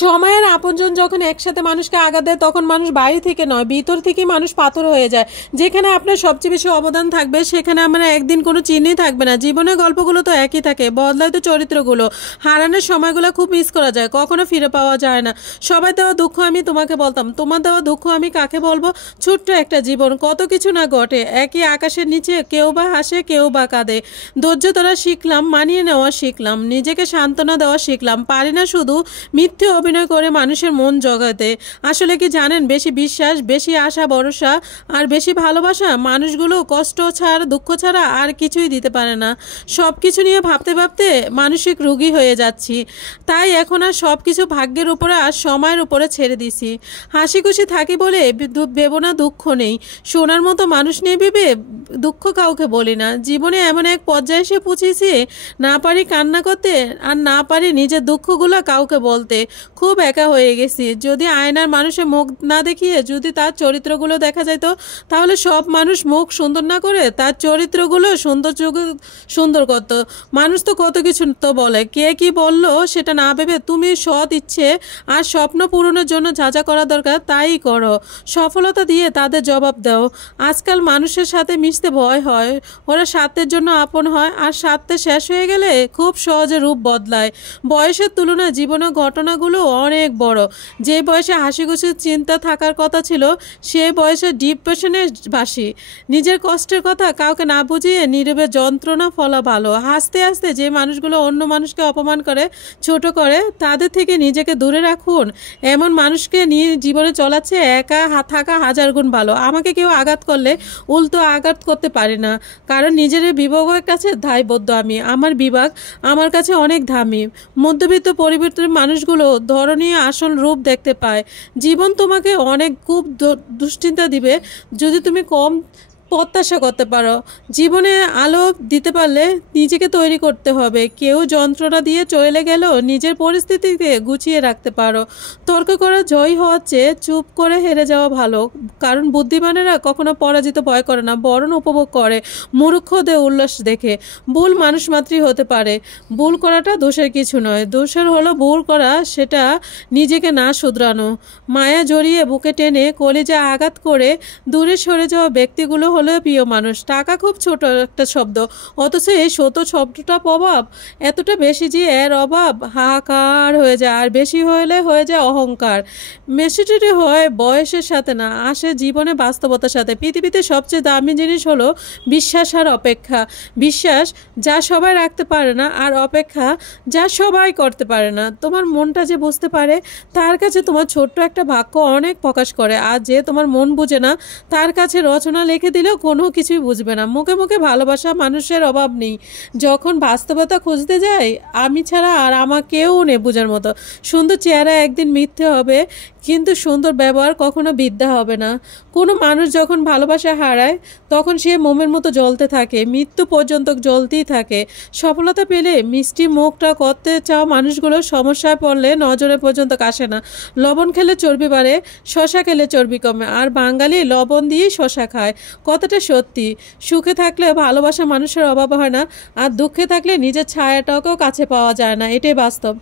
সময়ের আপনজন যখন একসাথে মানুষকে আঘাত দেয় তখন মানুষ বাইরে থেকে নয় ভিতর থেকেই মানুষ পাথর হয়ে যায়। যেখানে আপনার সবচেয়ে বেশি অবদান থাকবে সেখানে আমরা একদিন কোনো চিহ্নই থাকবে না। জীবনের গল্পগুলো তো একই থাকে, বদলায় তো চরিত্রগুলো। হারানোর সময়গুলো খুব মিস করা যায়, কখনো ফিরে পাওয়া যায় না। সবাই দেওয়া দুঃখ আমি তোমাকে বলতাম, তোমার দেওয়া দুঃখ আমি কাকে বলবো। ছোট্ট একটা জীবন, কত কিছু না ঘটে। একই আকাশের নিচে কেউ বা হাসে কেউ বা কাঁদে। ধৈর্য ধরা শিখলাম, মানিয়ে নেওয়া শিখলাম, নিজেকে সান্ত্বনা দেওয়া শিখলাম। পারি না শুধু মিথ্যে অভিনয় করে মানুষের মন জগাতে। আসলে কি জানেন, বেশি বিশ্বাস, বেশি আশা ভরসা আর বেশি ভালোবাসা মানুষগুলো কষ্ট ছাড়া, দুঃখ ছাড়া আর কিছুই দিতে পারে না। সব কিছু নিয়ে ভাবতে ভাবতে মানসিক রোগী হয়ে যাচ্ছি। তাই এখন আর সব কিছু ভাগ্যের উপরে আর সময়ের উপরে ছেড়ে দিছি। হাসি খুশি থাকি বলে ভেবো না দুঃখ নেই। শোনার মতো মানুষ নেই ভেবে দুঃখ কাউকে বলি না। জীবনে এমন এক পর্যায়ে এসে পৌঁছেছি, না পারি কান্না করতে আর না পারি নিজের দুঃখগুলো কাউকে বলতে। খুব একা হয়ে গেছি। যদি আয়নার মানুষের মুখ না দেখিয়ে যদি তার চরিত্রগুলো দেখা যেত, তাহলে সব মানুষ মুখ সুন্দর না করে তার চরিত্রগুলো সুন্দর করত। মানুষ তো কত কিছু তো বলে, কে কি বললো সেটা না ভেবে তুমি সৎ ইচ্ছে আর স্বপ্ন পূরণের জন্য যা যা করা দরকার তাই করো। সফলতা দিয়ে তাদের জবাব দাও। আজকাল মানুষের সাথে মিশতে ভয় হয়, ওরা স্বার্থের জন্য আপন হয় আর স্বার্থে শেষ হয়ে গেলে খুব সহজে রূপ বদলায়। বয়সের তুলনায় জীবনের ঘটনাগুলো অনেক বড়। যে বয়সে হাসিখুশির চিন্তা থাকার কথা ছিল সেই বয়সে ডিপ্রেশনে ভাসি। নিজের কষ্টের কথা কাউকে না বুঝিয়ে নীরবে যন্ত্রণা ফলা ভালো। হাসতে হাসতে যে মানুষগুলো অন্য মানুষকে অপমান করে, ছোট করে, তাদের থেকে নিজেকে দূরে রাখুন। এমন মানুষকে নিয়ে জীবনে চলাচ্ছে একা থাকা হাজার গুণ ভালো। আমাকে কেউ আঘাত করলে উল্টো আঘাত করতে পারি না, কারণ নিজের বিভাগের কাছে দায়বদ্ধ আমি। আমার বিভাগ আমার কাছে অনেক দামি। মধ্যবিত্ত পরিবর্তনের মানুষগুলো ধরনীয় আসল রূপ দেখতে পায়। জীবন তোমাকে অনেক খুব দুশ্চিন্তা দিবে যদি তুমি কম প্রত্যাশা করতে পারো। জীবনে আলো দিতে পারলে নিজেকে তৈরি করতে হবে। কেউ যন্ত্রণা দিয়ে চলে গেলেও নিজের পরিস্থিতিকে গুছিয়ে রাখতে পারো। তর্ক করে জয় হওয়ার চেয়ে চুপ করে হেরে যাওয়া ভালো, কারণ বুদ্ধিমানেরা কখনো পরাজিত ভয় করে না, বরং উপভোগ করে মূর্খদের উল্লাস দেখে। ভুল মানুষ মাত্রই হতে পারে, ভুল করাটা দোষের কিছু নয়। দোষের হলো ভুল করা, সেটা নিজেকে না শুধরানো। মায়া জড়িয়ে বুকে টেনে কলিজা আঘাত করে দূরে সরে যাওয়া ব্যক্তিগুলো হলো প্রিয় মানুষ। টাকা খুব ছোট একটা শব্দ, অথচ এই ছোট শব্দটা প্রভাব এতটা বেশি যে এর অভাব হাহাকার হয়ে যায়, আর বেশি হলে হয়ে যায় অহংকার। মেচুরিটি হয় বয়সের সাথে না, আসে জীবনে বাস্তবতার সাথে। পৃথিবীতে সবচেয়ে দামি জিনিস হলো বিশ্বাস আর অপেক্ষা। বিশ্বাস যা সবাই রাখতে পারে না, আর অপেক্ষা যা সবাই করতে পারে না। তোমার মনটা যে বুঝতে পারে তার কাছে তোমার ছোট্ট একটা বাক্য অনেক প্রকাশ করে, আর যে তোমার মন বুঝে না তার কাছে রচনা লিখে দিলেও কোনো কিছুই বুঝবে না। মুখে মুখে ভালোবাসা মানুষের অভাব নেই, যখন বাস্তবতা খুঁজতে যাই আমি ছাড়া আর আমাকেও নেই বোঝার মতো। সুন্দর চেহারা একদিন মিথ্যে হবে, কিন্তু সুন্দর ব্যবহার কখনো বিদ্যা হবে না। কোনো মানুষ যখন ভালোবাসা হারায় তখন সে মোমের মতো জ্বলতে থাকে, মৃত্যু পর্যন্ত জ্বলতেই থাকে। সফলতা পেলে মিষ্টি মুখটা করতে চাওয়া মানুষগুলো সমস্যায় পড়লে নজরে পর্যন্ত আসে না। লবণ খেলে চর্বি বাড়ে, শশা খেলে চর্বি কমে, আর বাঙালি লবণ দিয়েই শশা খায়। কথাটা সত্যি। সুখে থাকলে ভালোবাসা মানুষের অভাব হয় না, আর দুঃখে থাকলে নিজের ছায়াটাকেও কাছে পাওয়া যায় না। এটাই বাস্তব।